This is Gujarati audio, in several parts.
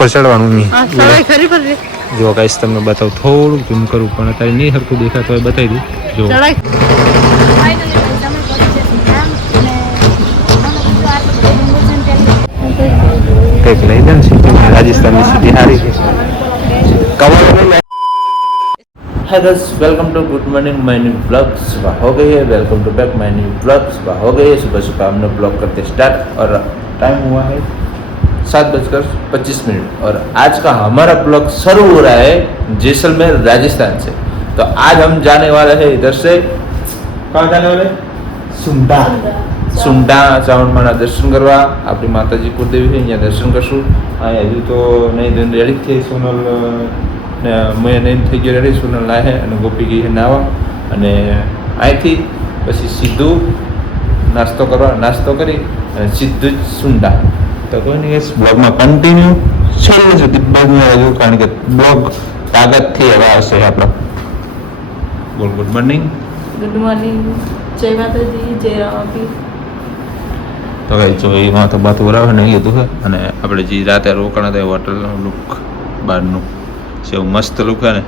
ઉપર ચડવાનું નહીં. જો ગાઈસ તમને બતાવું, થોડુંક ઝૂમ કરું પણ અત્યારે નહીં સરખું દેખાતું હોય, બતાવી દઉં. જો કંઈક લઈ દે ને સિટી, રાજસ્થાનની સિટી સારી છે. Hi guys, welcome to good morning my new blog. सुबह हो गई है, welcome to back my new blog. सुबह हो गई है, सुबह सुबह हमने ब्लॉग करते स्टार्ट और टाइम हुआ है 7:25 और आज का हमारा ब्लॉग शुरू हो रहा है जैसलमेर राजस्थान से। तो आज हम जाने वाले हैं इधर से, कहाँ जाने वाले? सुंडा श्रावण माना दर्शन करवा। अपनी माताजी कुलदेवी है, यहाँ दर्शन करशुं। हाँ हजू तो नहीं दिन रेडी थे सोनल ને મેં નહીં થઈ ગયો રેડી, સોનલ લાય છે અને ગોપી ગઈ છે નાવા, અને અહીંથી પછી સીધું નાસ્તો કરવા, નાસ્તો કરી અને સીધું જ સુંડા. તો કોઈ નહીં, બ્લોગમાં કન્ટિન્યુ છેલ્લે સુધી બ્લોગમાં રહેજો, કારણ કે બ્લોગ તાકાતથી હવે આવશે આપણો. બોલ ગુડ મોર્નિંગ. ગુડ મોર્નિંગ, જય માતાજી, જય રામાપી. તો ભાઈ જો એમાં તો બાત બરાબર નહીં હતું છે, અને આપણે જે રાતે રોકાણા હતા હોટલનું લુક બહારનું છે, એવું મસ્ત લુક છે ને.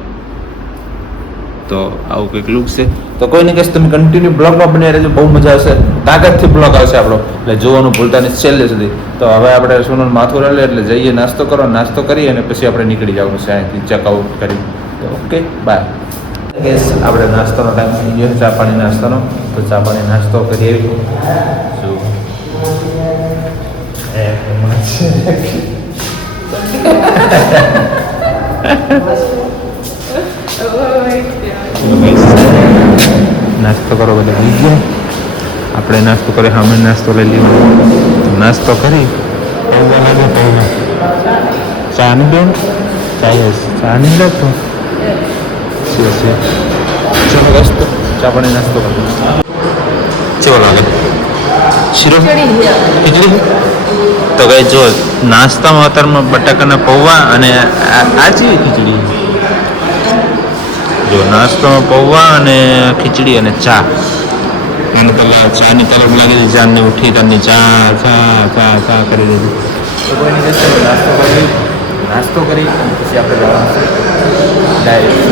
તો આવું કંઈક લુક છે. તો કોઈ નહીં, કહીશ તમે કન્ટિન્યુ બ્લોગમાં બની રહેજો, બહુ મજા આવશે. તાકાતથી બ્લોગ આવશે આપણો, એટલે જોવાનું ભૂલતા નહીં છેલ્લે સુધી. તો હવે આપણે સોનલ માથું રલે એટલે જઈએ નાસ્તો કરો, નાસ્તો કરી અને પછી આપણે નીકળી જવાનું છે અહીંથી ચેકઆઉટ કરી. તો ઓકે બાય. ગેસ આપણે નાસ્તાનો ટાઈમ થઈ ગયો, ચા પાણી નાસ્તાનો. તો ચા પાણી નાસ્તો કરી આવી નાસ્તો કરો બધા લઈ ગયો. આપણે નાસ્તો કરી, સામે નાસ્તો લઈ લીધો. નાસ્તો કરી ચા નહીં બેન, ચા નહીં લાગતો. ચલો નાસ્તો, ચા પાણી નાસ્તો કરો. કેવો લાગે? શીરો ખીચડી. તો કઈ જો નાસ્તામાં અત્યારમાં બટાકાના પૌવા અને આ ચી ખીચડી. જો નાસ્તામાં પૌવા અને ખીચડી અને ચા. મને પહેલાં ચાની તલબ લાગી હતી, ચાને ઉઠી તારની ચા ચા ચા ચા કરી દીધી. તો કોઈ નહીં, નાસ્તો કરી પછી આપણે જવાનું છે ડાયરેક્ટ.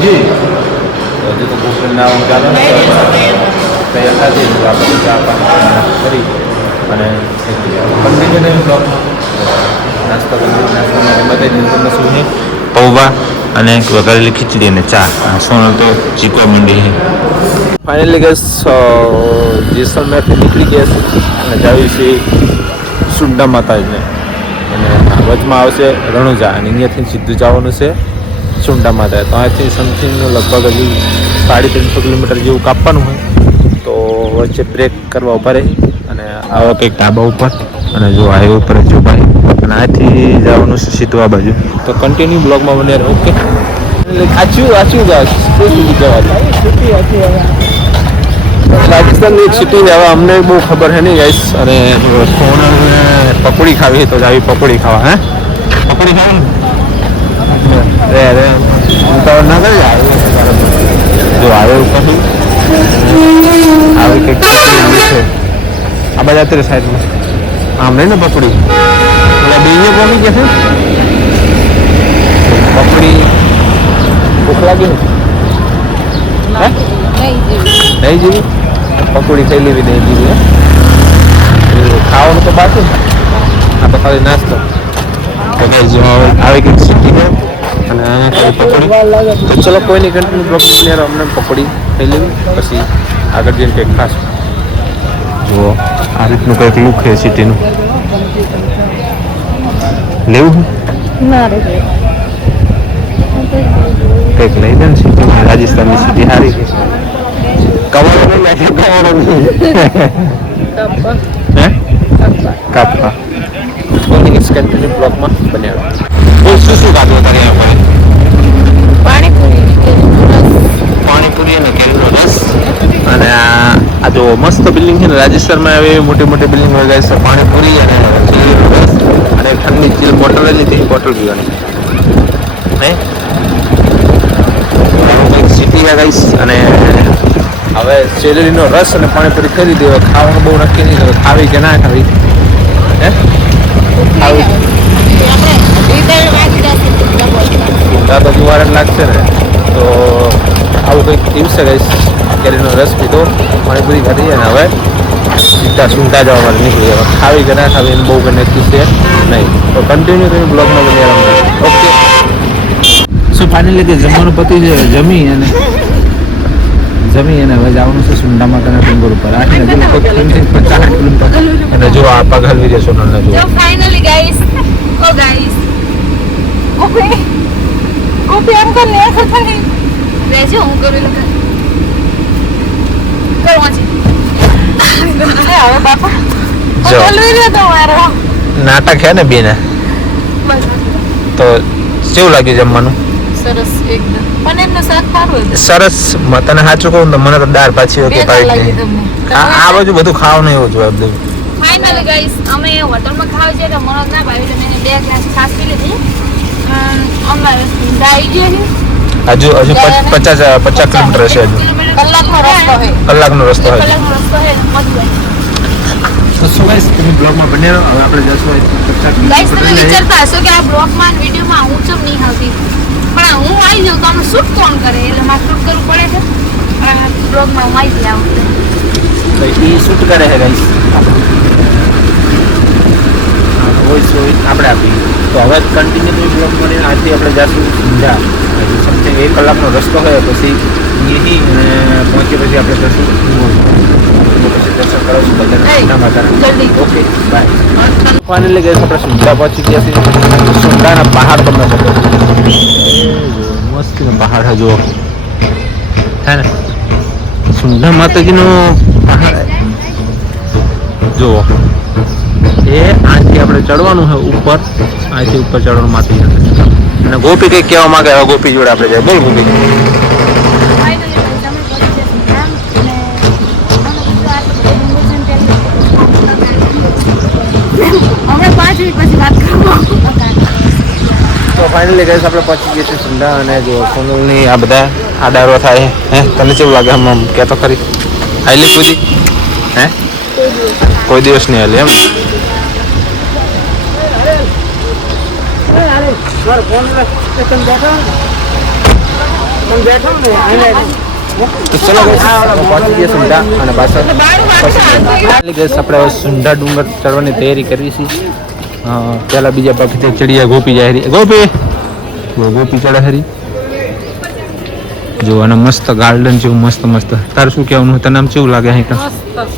હજી હજુ તો ભૂખ ના ચાલે તૈયાર થતી આપણે ચા પાણી કરી અને કન્ટિન્યુ બ્લોગમાં નાસ્તો કરી. નાસ્તામાં બતાવી દીધું તમને શું છે, પૌવા અને વઘારેલી ખીચડી અને ચા. સોનલ તો ચીકવા મંડી. ફાઇનલી ગેસ જેસલમેરથી નીકળી ગયા છે અને જાવી છે સુંડા માતાજીને, અને વચમાં આવશે રણુજા, અને અહીંયાથી સીધું જવાનું છે સુંડા માતા. તો અહીંયાથી સમથિંગ લગભગ હજી 350 કિલોમીટર જેવું કાપવાનું હોય. તો વચ્ચે બ્રેક કરવા ઉભા રહી અને આવા કંઈક ઢાબા ઉપર, અને જો હાઈવે ઉપર જ ઉભા રહી, અને અહીંથી જવાનું છે સીધું આ બાજુ. તો કન્ટિન્યુ બ્લોગમાં બને રહે. ઓકે આચું રાજસ્થાનની એક સિટી છે, હવે અમને બહુ ખબર છે નહીં ગાઈસ. અને સોનલને પકોડી ખાવી તો આવી પકોડી ખાવા. હે પકોડી ખાવા રે ઉતાવળ ના કરી. જો આવે ઉપરથી આવી કંઈક છે આ બધા અત્યારે સાઈડમાં આમ નહીં ને પકોડી એટલે બીજે કોની કે છે પકોડી. ભૂખ લાગી હે નહીં જીવી પકોડી થઈ લેવી નહીં જીવી. ખાવાનું તો બાકી, આ તો ખાલી નાસ્તો. તો જો આવી કંઈક સિટી છે અને આના ખાલી પકોડી. તો ચલો કોઈ નહીં, કન્ટિન્યુ બ્લોગ યાર. અમને પકોડી થઈ લેવી પછી આગળ જઈને કંઈક ખાસ. જુઓ આ રીતનું કંઈક લુક છે સિટીનું. લેવું કંઈક લઈ દે ને સિટી, રાજસ્થાનની સિટી સારી છે. કવર કાપા કોની કન્ટિન્યુ બ્લોગમાં બન્યા. શું શું ખાધું તારે આપણે? પાણીપુરી અને કેરીનો રસ. અને આ જો મસ્ત બિલ્ડિંગ છે ને રાજસ્થાનમાં, આવી મોટી મોટી બિલ્ડિંગ હોય જાય છે. પાણીપુરી અને કેરીનો રસ અને ઠંડી ચીલ બોટલ લીધી, બોટલ પીવાની. હે કંઈક સિટી છે ગાઈસ. અને હવે શેરડીનો રસ અને પાણીપુરી ખાઈ લીધી. હવે ખાવાનું બહુ નક્કી નહીં, હવે ખાવી કે ના ખાવી. હે ખાવી ઊંઘા તો જુવાર જ લાગશે ને. તો આવું કંઈક દિવસે ગઈશ. કેરીનો રસ પીધો, પાણીપુરી ખાધી અને હવે સીધા સુંટા જવા માટે નીકળી. હવે ખાવી કે ના ખાવી એનું બહુ કંઈ નક્કી છે નહીં. તો કન્ટિન્યુ તમે બ્લોગમાં બની રહેવાનું. ઓકે. સો ફાઇનલી કે જમવાનું પતી છે. જમી અને હવે જવાનું છે સુંડામાં કના ડુંગર ઉપર. આખી નદી લગભગ 50 કિલોમીટર. અને જો આ પગ હલવી રહ્યા સોનલને જો. ફાઇનલી ગાઈસ કોપી એમ કર લે સથની વેજો હું કરી લઉં કરવાજી હવે બાપા જો હલવી રહ્યો તો મારો નાટક હે ને બેને. તો કેવું લાગ્યું જમવાનું? સરસ એકદમ પનીરનું શાક સારું હતું. સરસ. તને સાચું કહું તો મને તો દાળ પાછી ઓકે પાડી લાગી દે. તમને આ બાજુ બધું ખાવાનું એવું જોઈએ બધું. ફાઇનલી ગાઈસ અમે હોટલમાં ખાવ છે તો મને ના ભાવી એટલે મેં 2 ગ્લાસ છાશ પી લીધી. અમારે ડાઈ ગઈ હજુ 50 કિલોમીટર હશે. હજુ કલાકનો રસ્તો હોય. તો શું ગાઈસ તમે બ્લોગમાં બને રહો. હવે આપણે જશું 50 ગાઈસ તમે કિલોમીટર. વિચારતા હશો કે આ બ્લોગમાં વિડીયોમાં હું ચમ નહીં આવતી પણ હું આવી જાઉં તો આનું શૂટ કોણ કરે એટલે મારે શૂટ કરવું પડે છે અને બ્લોગમાં હું આવી જાઉં તો એ શૂટ કરે છે ગાઈસ. વોઇસ આપણે આપી. તો હવે કન્ટિન્યુ બ્લોગ મળીને આજથી આપણે જશું ઊંઝા. હજી સમથિંગ 1 કલાકનો રસ્તો હોય પછી અહીંથી અને પહોંચી પછી આપણે જશું પછી દર્શન કરાવશું બધા માતા. Okay bye. ફાઇનલી ગઈ આપણે સુંડા પહોંચી ગયા છીએ. સુંડાના પહાડ તમને બતાવું. મસ્ત પહાડ છે જો હે ને. સુંડા માતાજીનો પહાડ જુઓ. એ આથી આપણે ચડવાનું છે ઉપર. આથી ઉપર ચડવાનું માથે અને ગોપી કંઈક કહેવા માંગે. હવે ગોપી જોડે આપણે જાય. બોલ ગોપી. તો ફાઇનલી ગઈશ આપણે પહોંચી ગયા છીએ સુંડા. અને જો સોનલની આ બધા આડારો થાય હે. તને કેવું લાગે? આમ કહેતો ખરી હાઈલી કૂદી હે કોઈ દિવસ નહીં હાલે એમ. તો ચલો પહોંચી ગયા સુંડા અને પાછળ આપણે સુંડા ડુંગર ચડવાની તૈયારી કરી છે. પેલા બીજા પગથી ચડીએ. ગોપી જાય હરી. ગોપી ચડે હરી જો. અને મસ્ત ગાર્ડન જેવું મસ્ત મસ્ત. તારું શું કહેવાનું? તને આમ કેવું લાગે?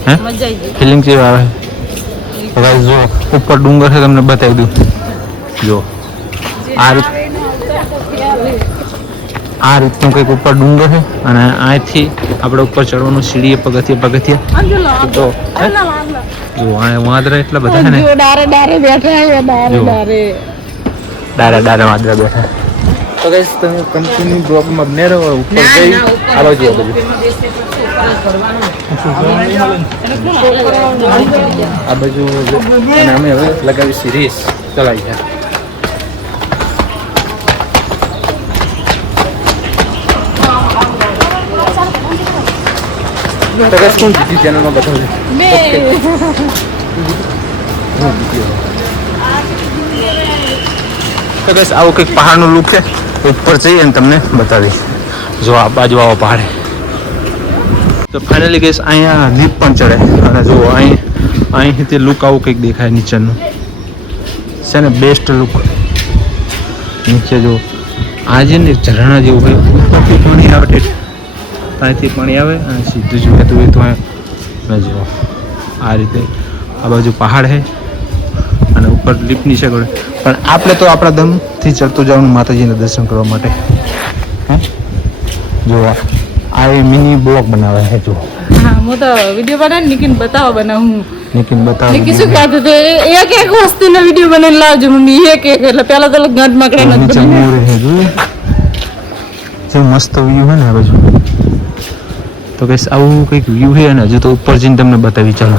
હે ફિલિંગ કેવી આવે? જો ઉપર ડુંગર છે તમને બતાવી દઉં. જો આ રીતનું કંઈક ઉપર ડુંગર છે અને અહીંથી આપણે ઉપર ચડવાનું. સીડીએ પગથિયા જો વાંદરા એટલા બધા છે ને. ડારે વાંદરા બેઠા. તો ગાઈસ તમે કન્ટિન્યુ બ્લોગમાં બને રહો. ઉપર જઈ આલો જોઈએ બધું. આ બાજુ અને અમે હવે લગાવીશું રેસ. ચલાવી જાય. તો ગાઈસ કોણ જીતી ચેનલમાં બતાવજો. તો ગાઈસ આવું કંઈક પહાડનું લુક છે. ઉપર જઈએ અને તમને બતાવીશ. જો આ બાજુ આવો પહાડ. તો ફાઇનલી ગઈશ અહીંયા લીપ પણ ચડે અને જુઓ અહીંથી લુક આવું કંઈક દેખાય નીચેનું છે ને. બેસ્ટ લુક નીચે જો આજે ને ઝરણા જેવું હોય. ઉપરથી પાણી આવે અહીંથી પાણી આવે અને સીધું જ વહેતું હોય. તો જુઓ આ રીતે આ બાજુ પહાડ છે અને ઉપર લીપ નીચે ગળે. પણ આપણે તો આપણા દમથી ચડતું જવાનું માતાજીના દર્શન કરવા માટે. જો આ મિની બ્લોક બનાવે છે જો. હા હું તો વિડિયો બનાવી નિકિન બનાવું. નિકિન બતાવ. નિકી શું કહેતું હતું એક વસ્તુનો વિડિયો બનાવીને લાવજો મમ્મી. એક એટલે પહેલા તો ગંધ મકડા નીચે મોર છે જો. જે મસ્ત વ્યૂ છે ને આ બાજુ. તો ગાઈસ આવું કંઈક વ્યૂ છે ને. હજુ તો ઉપર જઈને તમને બતાવી. ચાલો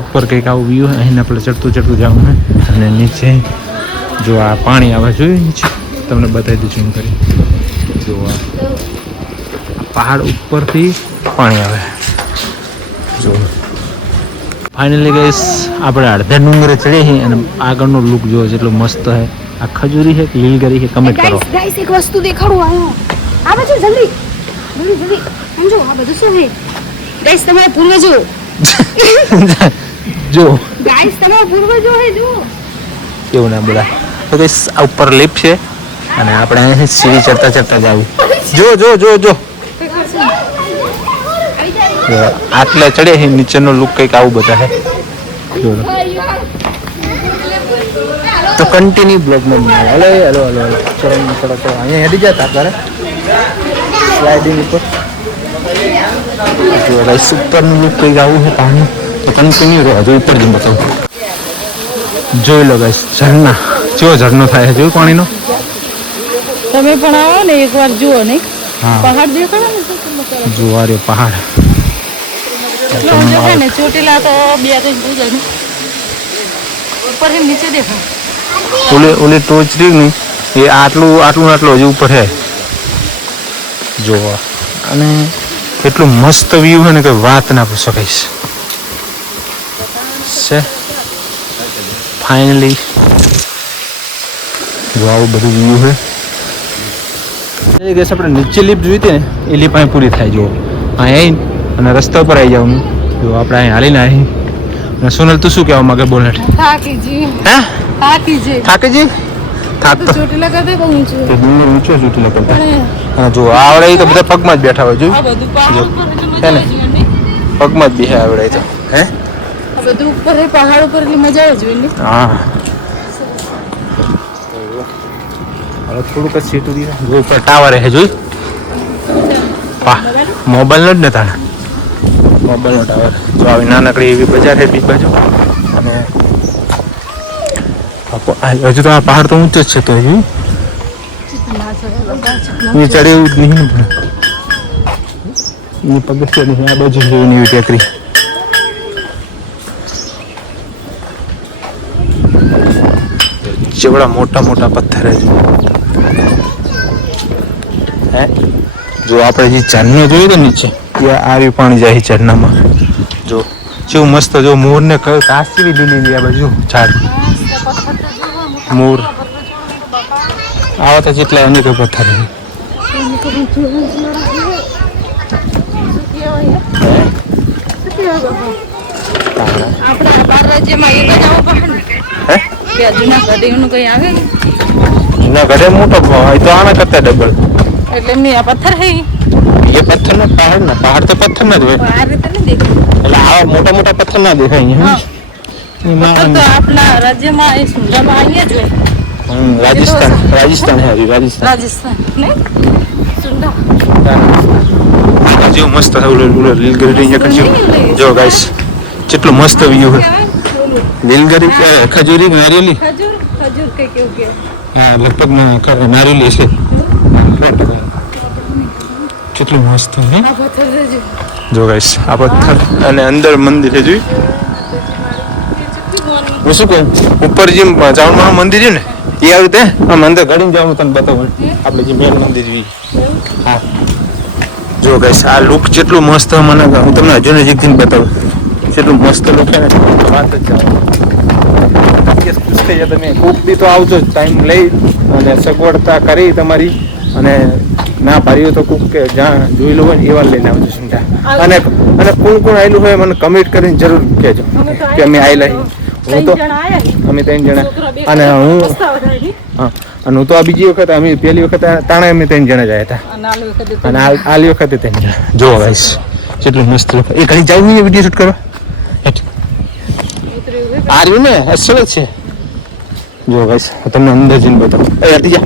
ઉપર કંઈક આવું વ્યૂ છે. અહીં આપણે ચડતું જવાનું છે અને નીચે જો આ પાણી આવે જોયું નીચે. તમને બતાવી દઉં ઝૂમ કરી. જો આ પહાડ ઉપરથી પાણી આવે. જો ફાઇનલી ગાઈસ આપણે અડધા ડુંગરે ચડે છે અને આગળનો લુક જો જેટલો મસ્ત છે. આ ખજૂરી છે કે લીલગરી છે કમેન્ટ કરો. ગાઈસ એક વસ્તુ દેખાડું આ બાજુ જલ્દી જલ્દી સમજો આ બધું શું છે ગાઈસ તમારા પૂર્વજો જો ગાઈસ તમારા પૂર્વજો હે જો એવું ના બોલા. તો ગાઈસ આ ઉપર લિફ્ટ છે અને આપણે અહીંથી સીડી ચડતા ચડતા જાવું. જો જો જો જો આટલે ચડે છે નીચેનો લુક કંઈક આવું બધા છે. જો તો કન્ટિન્યુ બ્લોગમાં હલો હલો હલો હલો ચલો ચલો ચલો અહીંયા હેડી જતા કરે સ્લાઇડિંગ ઉપર. જો ગાઈસ ઉપરનું લુક કંઈક આવું છે પાણી. તો કન્ટિન્યુ રહો હજુ ઉપર જઈને બતાવું. જોઈ લો ગાઈસ ઝરણા કેવો ઝરણો થાય છે જોયું પાણીનો. તમે પણ આવો ને એકવાર જુઓ ને હા પહાડ દેખાડો ને જોવા રહ્યો પહાડ. દેખાય ને ચોટીલા તો 2-3 પૂજા ને ઉપર થી નીચે દેખાય. ઓલે ટોચ રહી ને એ આટલું આટલું આટલું હજી ઉપર છે જોવા. અને એટલું મસ્ત વ્યૂ છે ને કે વાત ના પૂછો કહીશ છે. ફાઇનલી જો આવું બધું વ્યૂ છે. એ ગેસ આપણે નીચે લિફ્ટ જોઈ હતી ને એ લિફ્ટ અહીં પૂરી થાય જો અહીં અને રસ્તા ઉપર આવી જવાનું. જો આપણે અહીં હાલીને આવી. અને સોનલ તું શું કહેવા માંગે બોલ હેઠ. થાકીજી હે થાકીજી થાકેજી થાક તો ચોટીલા કરતા બહુ ઊંચું તે ડુંગર ઊંચો ચોટીલા કરતા. અને જો આવડે તો બધા પગમાં જ બેઠા હોય જોયું આ બધું પહાડ ઉપર હે ને? પગમાં જ બેહે આવડે તો હે આ બધું ઉપર હે પહાડ ઉપર એટલે મજા આવે જોઈને. હા હવે થોડુંક જ સીટું દીધું જો ઉપર ટાવર હે જોઈ મોબાઈલનો જ ને તાણે મોબાઈલનો ટાવર. જો આવી નાનકડી એવી બજાર છે બીજી બાજુ. અને હજુ તો આ પહાડ તો ઊંચો જ છે તો હજુ એ ચડે એવું જ નહીં ને પણ એ પગથિયા નહીં. આ બાજુ જેવી એવી ટેકરી. જેવડા મોટા મોટા પથ્થર હે જો આપણે જે ઝરણો જોયું ને નીચે ત્યાં આવી પાણી જાય ઝરણામાં. જો કેવું મસ્ત જો મોર ને કાચ જેવી લીલી આ બાજુ ઝાડ મોર આવા તો જેટલા અનેક પથ્થર આપણે બાર રાજ્યમાં એક જ આવો પહાડ ને હે કે જૂના ગઢીનું કઈ આવે ને જૂના ગઢે મોટો હોય તો આના કરતા ડબલ. એટલે મેં આ પથ્થર હે એ પથ્થર ના પહાડ તો પથ્થર ના જ હોય. આ રીતે નહીં દેખાય. એટલે આવા મોટા મોટા પથ્થર ના દેખાય અહીંયા. પથ્થર તો આપણા રાજ્યમાં એ સુંદરમાં અહીંયા જ હોય. રાજસ્થાન રાજસ્થાન હે રાજસ્થાન રાજસ્થાન નહીં સુંદર જેવું મસ્ત લીલગરી જો ગાઈસ કેટલું મસ્ત વ્યૂ છે. લીલગરી ખજૂરી નારિયેલી ખજૂર ખજૂર કઈ કેવું કે હા લગભગ નારિયેલી છે. કેટલું મસ્ત હે આ પથ્થર છે જો ગાઈસ આ પથ્થર અને અંદર મંદિર છે જોઈ. હું શું કહું ઉપર જે ચાવણમાં મંદિર છે ને એ આવી રીતે આમ અંદર ઘડીને જવાનું તને બતાવું આપણે જે મેન મંદિર છે. હા જો ગાઈસ આ લુક જેટલું મસ્ત મને હું તમને હજુ નજીકથી બતાવું જેટલું મસ્ત લુક છે ને વાત જ જાઓ. ખુશ થઈ જાય તમે કોક બી તો આવજો ટાઈમ લઈ અને સગવડતા કરી તમારી અને ના પાડ્યું તો કોક કે જ્યાં જોયેલું હોય ને એવા લઈને આવજો સુંટા. અને કોણ કોણ આવેલું હોય મને કમેન્ટ કરીને જરૂર કહેજો કે અમે આવેલા હું તો અમે 3 જણા અને હું હા અને હું તો આ બીજી વખત અમે પહેલી વખત તાણે અમે 3 જણા જ આવ્યા હતા અને આલી વખતે 3 જણા. જો ગાઈસ કેટલું મસ્ત એ ઘણી જાવ નહીં વિડીયો શૂટ કરવા આ રહ્યું ને અસલ જ છે. જો ગાઈસ તમને અંદર જઈને બતાવું એ હટી જા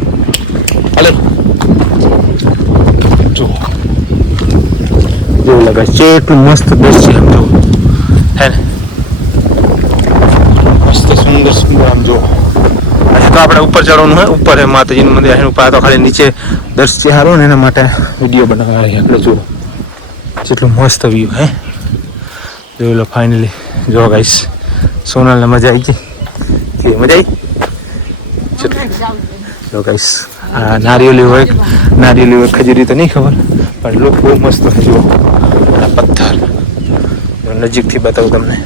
હાલે જો જો લગાય કેટલું મસ્ત દ્રશ્ય આમ જો હે મસ્ત સુંદર સુંદર આમ જો. આજે તો આપણે ઉપર ચડવાનું હોય ઉપર હે માતાજીનું મંદિર એનું પા તો ખાલી નીચે દ્રશ્ય સારું ને એના માટે વિડીયો બનાવવા આપણે જો જેટલું મસ્ત વ્યૂ હે જોઈ લો. ફાઇનલી જો ગાઈસ સોનલને મજા આવી ગઈ મજા આવી જો ગાઈસ આ નારિયેલી હોય ખજૂરી તો નહીં ખબર, પણ લુક બહુ મસ્ત છે. જુઓ આ પથ્થર નજીકથી બતાવું તમને.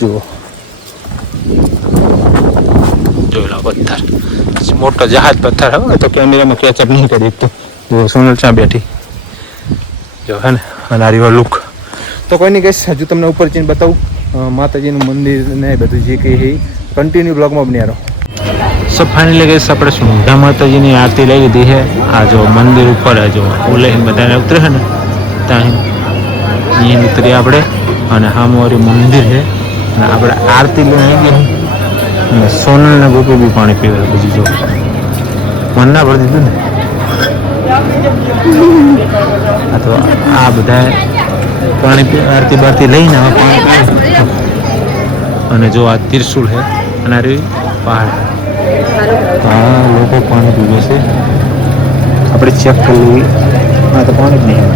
જુઓ જોયેલા પથ્થર, મોટો જહાજ પથ્થર હવે તો કેમેરામાં કેચઅપ નહીં કરી એક તો. જુઓ સોનલ ચા બેઠી જો હે ને નારિયેળ લુક. તો કોઈ નહીં કહીશ, હજુ તમને ઉપર જઈને બતાવું માતાજીનું મંદિર ને બધું જે કંઈ છે કન્ટિન્યુ બ્લોગમાં બન્યા રહો. સો ફાઇનલી ગઈશ આપણે સુંઢા માતાજીની આરતી લઈ લીધી છે. આ જો મંદિર ઉપર જો ઓલે બધાને ઉતરે છે ને ત્યાં અહીં ઉતરીએ આપણે, અને સામેવાળી મંદિર છે અને આપણે આરતી લઈને આવી ગયા અને સોનલ ને ગોપી બી પાણી પીવે. પછી જો મન ના પડી દીધું ને. આ તો આ બધા પાણી આરતી બારતી લઈને હવે પાણી પીવે. અને જો આ ત્રિશુલ છે અને આ પહાડ, હા લોકો પાણી પીવે છે. આપણે ચેક કરી લઈએ. હા તો પાણી જ નહીં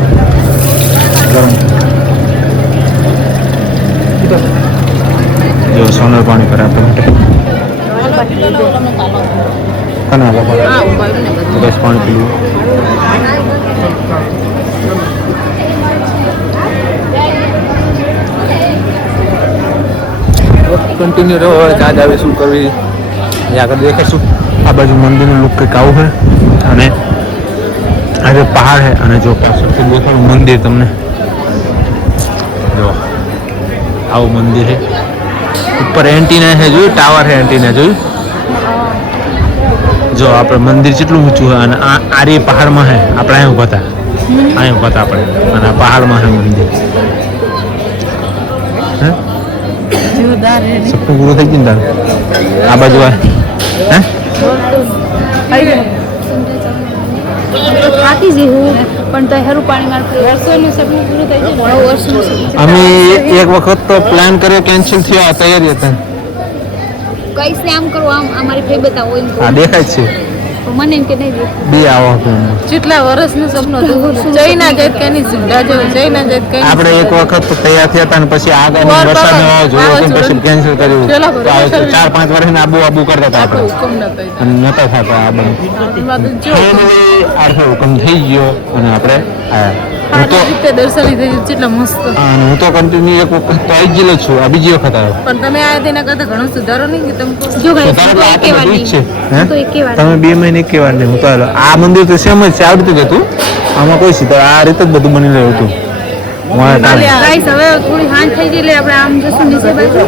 ગરમ. જો સોનલ પાણી કરે આપણા માટે. કના બસ પાણી પીવું. કન્ટિન્યુ રહો. ચાર્જ આવે શું કરવી આગળ દેખાશું. આ બાજુ મંદિરનું લુક કંઈક આવું છે અને આજે પહાડ છે અને જો પાછળથી દેખાડું મંદિર તમને. જો આવું મંદિર છે. ઉપર એન્ટીના છે જોયું, ટાવર છે એન્ટીના જોયું. જો આપણે મંદિર કેટલું ઊંચું છે અને આ રે પહાડમાં છે. આપણે અહીં ઉભા હતા, અહીં ઉભા હતા આપણે અને આ પહાડમાં છે મંદિર. હે સપનું પૂરું થઈ ગયું ને તારું. આ બાજુ હે થાકી જઈ હું પણ તો હેરું પાણી મારું વર્ષોનું સપનું પૂરું થઈ ગયું. વર્ષોનું સપનું અમે એક વખત તો પ્લાન કર્યો, કેન્સલ થયો. આ તૈયારી હતા. કઈશ ને આમ કરો, આમ અમારી ફે બતાવો એમ આ દેખાય છે મને એમ કે નહીં દે બે આવો જેટલા વર્ષનું સપનું જઈના જત કઈ નહીં સુંઢા જેવું જઈના જત કઈ આપણે એક વખત તો તૈયાર થયા હતા અને પછી આગળ વરસાદ જોયો પછી કેન્સલ કર્યું. 4-5 વર્ષ આબુ આબુ કરતા હતા આપણે હુકમ નતો અને નતા થતા. આ બધું આર્થો હુકમ થઈ ગયો અને આપણે આયા. દર્શન થઈ ગયું કેટલા મસ્ત. અને હું તો કન્ટિન્યુ એક વખત તો આવી ગયેલો છું. આ બીજી વખત આવ્યો. પણ તમે આ તેના કરતા ઘણો સુધારો નહીં કે તમે જો ગાઈસ સુધારો તો તો એકે વાર બધું જ છે. હે? તો એકે વાર તમે 2 મહિને એક વાર નહીં. હું તો આ મંદિર તો સેમ જ છે, આવડતું જ હતું. આમાં કોઈ સીધા આ રીતે જ બધું બની રહ્યું હતું. ગાઈસ હવે થોડી હાંજ થઈ ગઈ એટલે આપણે આમ જશું નીચે બાજુ.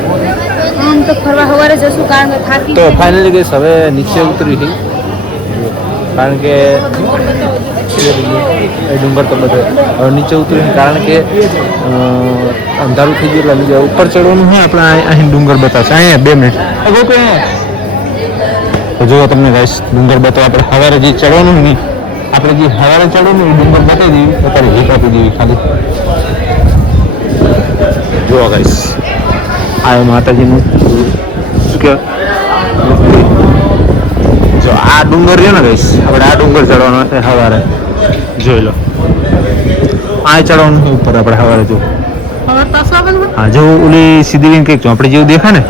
આમ તો ફરવા સવારે જશું કારણ કે થાકી તો ફાઇનલી ગઈશ હવે નીચે ઉતરી હતી કારણ કે એ ડુંગર તો બધે હવે નીચે ઉતરીને કારણ કે અંધારું થઈ ગયું એટલે નીચે ઉપર ચડવાનું હોય. આપણે અહીં ડુંગર બતાવશે. અહીંયા 2 મિનિટ તો જુઓ તમને ગાઈસ ડુંગર બતાવો. આપણે સવારે જે ચડવાનું નહીં, આપણે જે સવારે ચડવાનું એ ડુંગર બતાવી દેવી. અત્યારે હીટ આપી દેવી ખાલી. જુઓ ગાઈસ આ માતાજીનું શું કહેવાય, જો આ ડુંગર રહ્યો ને ગાઈસ, આપણે આ ડુંગર ચડવાનો છે સવારે. જોઈ લો આ ચડવાનું છે ઉપર આપણે સવારે. જો હા જો ઓલી સીધી રીંગ કંઈક આપણે જેવું દેખાય ને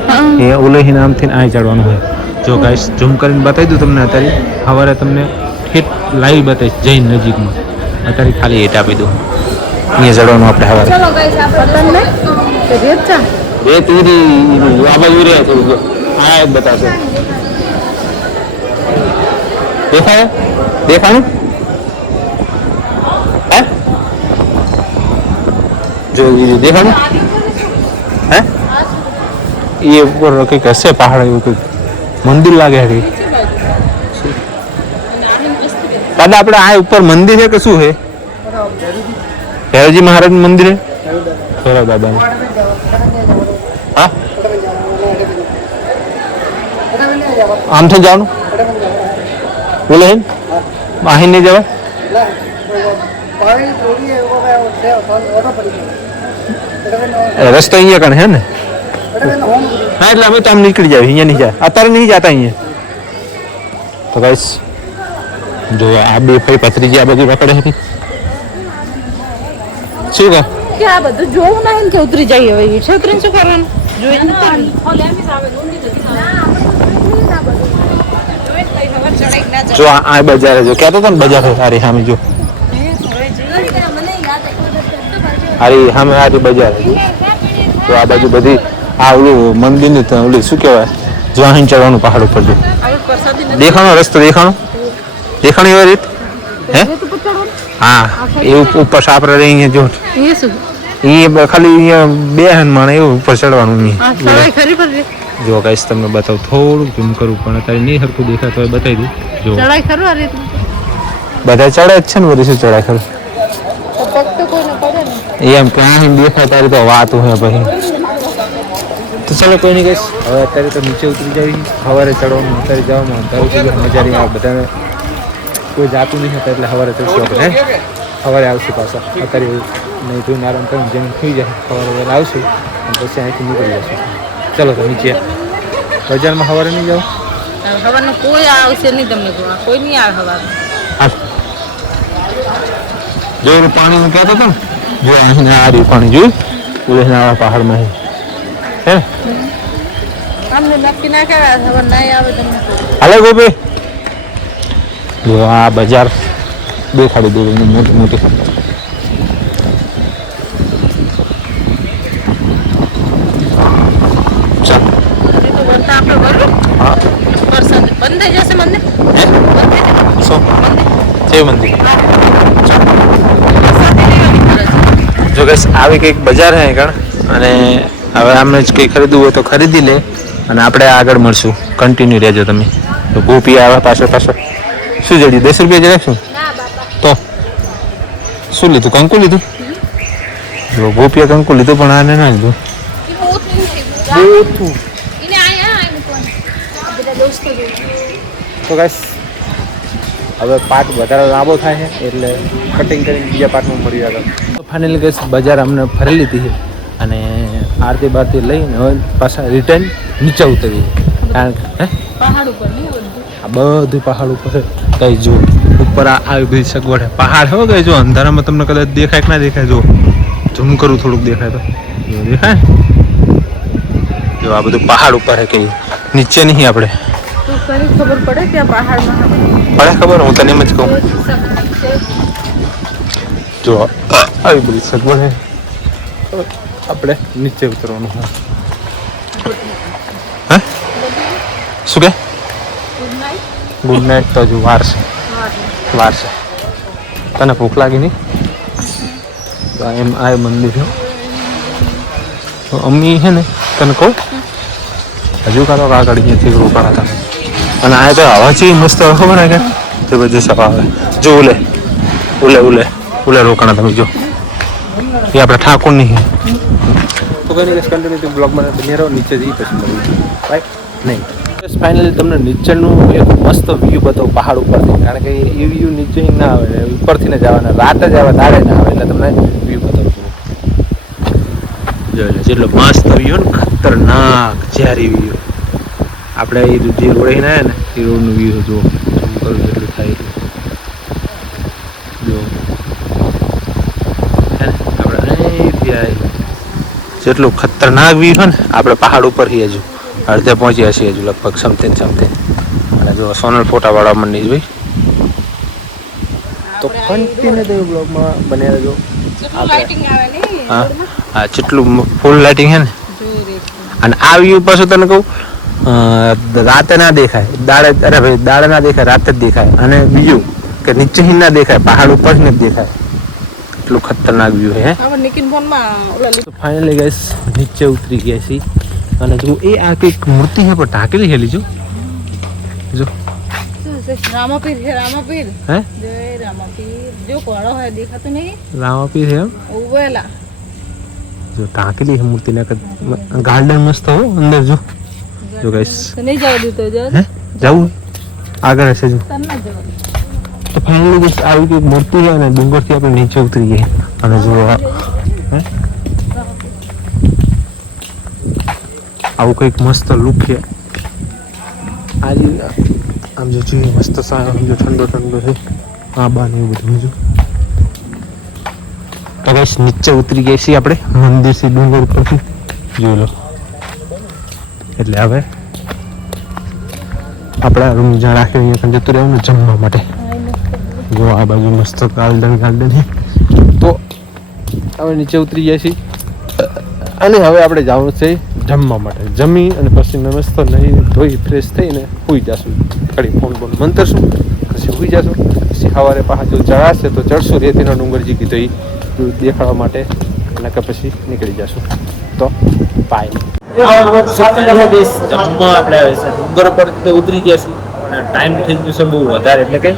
એ ઓલે નામથી આ ચડવાનું હોય. જો ગાઈસ ઝૂમ કરીને બતાવી દઉં તમને. અત્યારે સવારે તમને ઠેઠ લાઈવ બતાવીશ જઈને નજીકમાં. અત્યારે ખાલી હેઠ આપી દઉં. અહીંયા ચડવાનું આપણે સવારે. ચલો ગાઈસ આપણે એ તીરી આ બાજુ રહ્યા છે. આ એક બતાવશે. દેખાય દેખાણું હે જો દેખાણું હે એ ઉપર કંઈક હશે પહાડ એવું કંઈક મંદિર લાગે છે. દાદા આપણે આ ઉપર મંદિર છે કે શું છે? ભૈરવજી મહારાજ નું મંદિર છે. ભૈરવ દાદા હા આમ થઈ જવાનું બોલે અહીં નહીં જવાય. રસ્તો અહીંયા કણ હે ને? હા એટલે અમે તો આમ નીકળી જાય. અહીંયા નહીં જાય, અત્યારે નહીં જતા અહીંયા. તો ગાઈસ જો આ બે ફરી પથરી આ બધી પકડે હતી. શું કહે કે આ બધું જોવું ના કે ઉતરી જાય. હવે છે ઉતરીને શું કરવાનું જોઈને જો આ બજાર જો કહેતો હતો ને બજાર સારી સામે જો હારી સામે સારી બજાર તો આ બાજુ બધી આ ઓલું મંદિરની ઓલી શું કહેવાય જો અહીં ચડવાનું પહાડ ઉપર જો દેખાણો રસ્તો દેખાણો એવી રીત હે હા એ ઉપર સાપરે અહીંયા જો એ ખાલી અહીંયા બે હનુમાન એવું ઉપર ચડવાનું જો કઈશ તમને બતાવું થોડુંક ઝૂમ કરું પણ અત્યારે નહીં સરખું દેખાય તો બતાવી દઉં જો બધા ચડે જ છે ને બધી શું ચડાય ખરું એમ ક્યાં દેખાય તારી તો વાત હોય પછી તો ચાલો કોઈ નહીં કહીશ હવે અત્યારે તો નીચે ઉતરી જાય સવારે ચડવાનું અત્યારે જવામાં અંધારું મજારી આ બધાને કોઈ જાતું નહીં હતા એટલે સવારે ચડશું આપણે હે સવારે આવશું પાછા અત્યારે નહીં ધોઈને આરામ કરીને જેમ થઈ જાય સવારે વહેલા આવશું અને પછી અહીંથી નીકળી જશું ચાલો તો નીચે બજારમાં સવારે નહીં જાઓ સવારનું કોઈ આવશે નહીં તમને કોઈ નહીં આવે સવારે જો એનું પાણીનું કહેતો હતો ને જો અહીં આ રહ્યું પાણી જોયું ઉલેસના પહાડમાં હે અમને નક્કી ના કહેવાય સવાર નહીં આવે તમને હાલે ગોપી જો આ બજાર દેખાડી દઉં મોટી મોટી હા બંધ થઈ જશે મંદિર શું છે મંદિર જો ગઈશ આવી કંઈક બજાર હે કણ અને હવે આમને જ કંઈ ખરીદવું હોય તો ખરીદી લે અને આપણે આગળ મળશું કન્ટિન્યુ રહેજો તમે તો ગોપી આવે પાછળ શું જડ્યું 10 રૂપિયા જ રાખશું તો શું લીધું કંકુ લીધું જો ગોપીએ કંકુ લીધું પણ આને ના લીધું તો ગાઈસ હવે પાર્ટ વધારે લાંબો થાય છે એટલે કટિંગ કરીને બીજા પાર્ટમાં મળી આગળ તો ફાઇનલી ગાઈસ બજાર અમને ફરી લીધી છે અને આરતી બારતી લઈને હવે પાછા રિટર્ન નીચે ઉતરીએ કારણ કે હે પહાડ ઉપર નહીં આ બધું પહાડ ઉપર કઈ જો ઉપર આવી બધી સગવડ છે પહાડ હવે કઈ જો અંધારામાં તમને કદાચ દેખાય કે ના દેખાય જો ઝૂમ કરું થોડુંક દેખાય તો જો દેખાય જો આ બધું પહાડ ઉપર છે કઈ નીચે નહીં આપણે તો કઈ ખબર પડે કે આ પહાડમાં પડે ખબર હું તને એમ જ કહું જો આવી બધી સગવડ છે આપણે નીચે ઉતરવાનું હા શું કે ગુડ નાઇટ તો હજુ વાર છે તને ભૂખ લાગી નહીં એમ આ મંદિર છે તો અમ્મી છે ને તને કહું હજુ કાતો આગળ અહીંયાથી રોકાણા હતા અને આ તો હવા છે મસ્ત ખબર ને કે જબરજસ્ત હવા આવે જો ઉલે રોકાણા તમે જો એ આપણે ઠાકોરની તો કઈ નહીં કન્ટિન્યુ બ્લોગમાં બની રહો નીચે જઈ પછી મળીએ રાઈટ નહીં ફાઇનલી તમને નીચેનું એક મસ્ત વ્યૂ બતાવું પહાડ ઉપરથી કારણ કે એ વ્યૂ નીચે ના આવે ઉપરથી ને જવાના રાતે જ આવે દાડે ના આવે એટલે તમને વ્યૂ બતાવું જોઈ લે જેટલો મસ્ત વ્યૂ ને ખતરનાક ઝેરી વ્યૂ આપણે એ જે રોડ ને એ રોડનું વ્યૂ જો કરું જેટલું થાય જો આપણે અહીંથી આવી જેટલું ખતરનાક વ્યૂ છે ને આપણે પહાડ ઉપર છીએ હજુ અડધે પહોંચ્યા છીએ હજુ લગભગ સમથિંગ અને જો સોનલ ફોટા વાળા મંડી ભાઈ તો કન્ટિન્યુ તમે બ્લોગમાં બન્યા રહેજો હા હા જેટલું ફૂલ લાઇટિંગ છે ને અને આ વ્યૂ પાછું તને કહું રાતે ના દેખાય દાડે ના દેખાય રાતે જ દેખાય અને બીજું કે નીચે ના દેખાય પહાડ ઉપર જ દેખાય એટલું ખતરનાક વ્યૂ છે ફાઇનલી ગાઈસ નીચે ઉતરી ગયા છીએ અને જો એ આ કંઈક મૂર્તિ છે પણ ઢાંકેલી છે લીજો જો રામાપીર છે રામાપીર હે જય રામાપીર જો કોળો હોય દેખાતું નહીં રામાપીર છે એમ ઉવેલા જો ઢાંકેલી છે મૂર્તિ ને ગાર્ડન મસ્ત હો અંદર જો જો ગાઈસ નહીં જવા દીધો જો હે જાવું આગળ હશે જો તને ના જવા તો ફાઇનલી ગાઈસ આવી કંઈક મૂર્તિ છે અને ડુંગરથી આપણે નીચે ઉતરી ગયા અને જો હે આવું કંઈક મસ્ત લુક છે આજે આમ જો જોઈએ મસ્ત સમજો ઠંડો છે આ બાન એવું બધું જો તો ગાઈસ નીચે ઉતરી ગયા છીએ આપણે મંદિરથી ડુંગર ઉપરથી જોઈ લો એટલે હવે આપણા રૂમ જ્યાં રાખી અહીંયા પણ જતું રહેવું ને જમવા માટે. જો આ બાજુ મસ્ત ગાર્ડન છે. તો હવે નીચે ઉતરી જાય છે અને હવે આપણે જવાનું છે જમવા માટે. જમી અને પછી મસ્ત નહીં ધોઈ ફ્રેશ થઈને સૂઈ જશું. ઘડી ફોન મંતરશું પછી સૂઈ જશું. પછી સવારે પાછા જો ચડાશે તો ચડશું રેતીનો ડુંગર જી કીધો એ દેખાડવા માટે અને કે પછી નીકળી જશું. તો બાય. જમવા આપણે ડુંગર પર ઉતરી ગયા છીએ અને ટાઈમ થઈ ગયો છે બહુ વધારે એટલે કે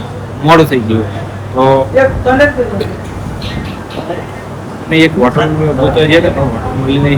મોડું થઈ ગયું. તો એક હોટલ મળીને